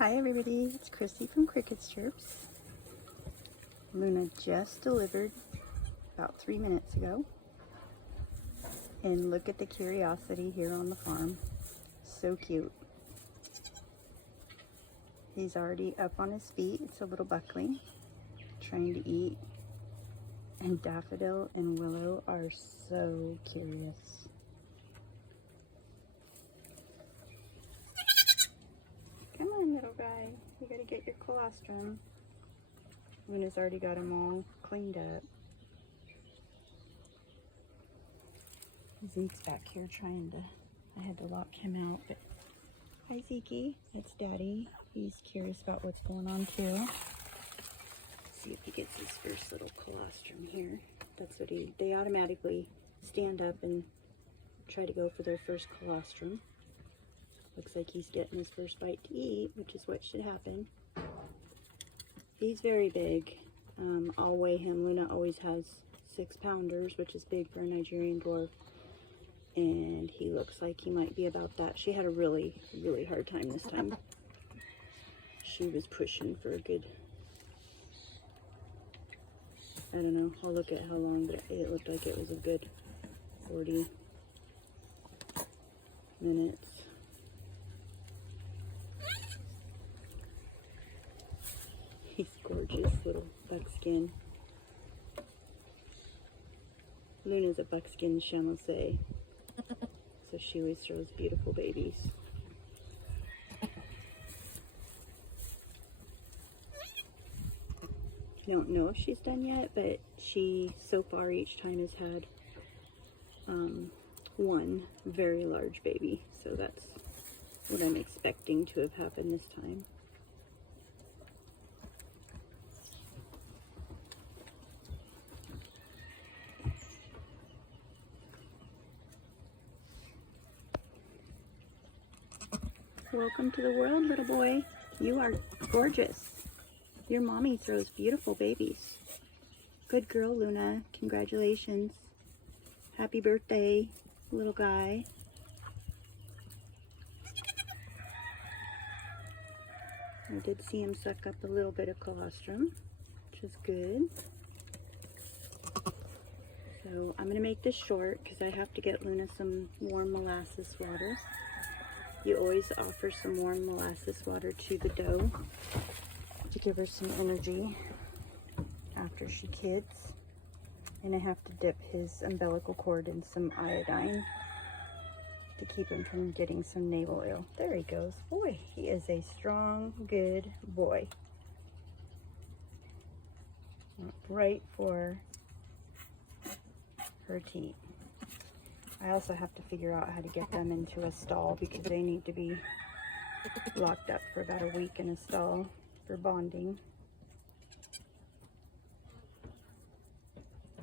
Hi everybody, it's Christy from Cricket Chirps. Luna just delivered about 3 minutes ago. And look at the curiosity here on the farm. So cute. He's already up on his feet. It's a little buckling, trying to eat. And Daffodil and Willow are so curious. Come on, little guy. You gotta get your colostrum. Luna's already got them all cleaned up. Zeke's back here trying to, I had to lock him out, but hi Zeke, it's Daddy. He's curious about what's going on too. See if he gets his first little colostrum here. That's what they automatically stand up and try to go for their first colostrum. Looks like he's getting his first bite to eat, which is what should happen. He's very big. I'll weigh him. Luna always has 6-pounders, which is big for a Nigerian dwarf. And he looks like he might be about that. She had a really, really hard time this time. She was pushing for a good, I don't know, I'll look at how long, but it looked like it was a good 40 minutes. He's gorgeous, little buckskin. Luna's a buckskin chamois, so she always throws beautiful babies. I don't know if she's done yet, but she so far each time has had one very large baby, so that's what I'm expecting to have happened this time. Welcome to the world, little boy. You are gorgeous. Your mommy throws beautiful babies. Good girl, Luna. Congratulations. Happy birthday, little guy. I did see him suck up a little bit of colostrum, which is good. So I'm going to make this short because I have to get Luna some warm molasses water. You always offer some warm molasses water to the doe to give her some energy after she kids. And I have to dip his umbilical cord in some iodine to keep him from getting some navel ill. There he goes. Boy, he is a strong, good boy. Right for her teat. I also have to figure out how to get them into a stall because they need to be locked up for about a week in a stall for bonding.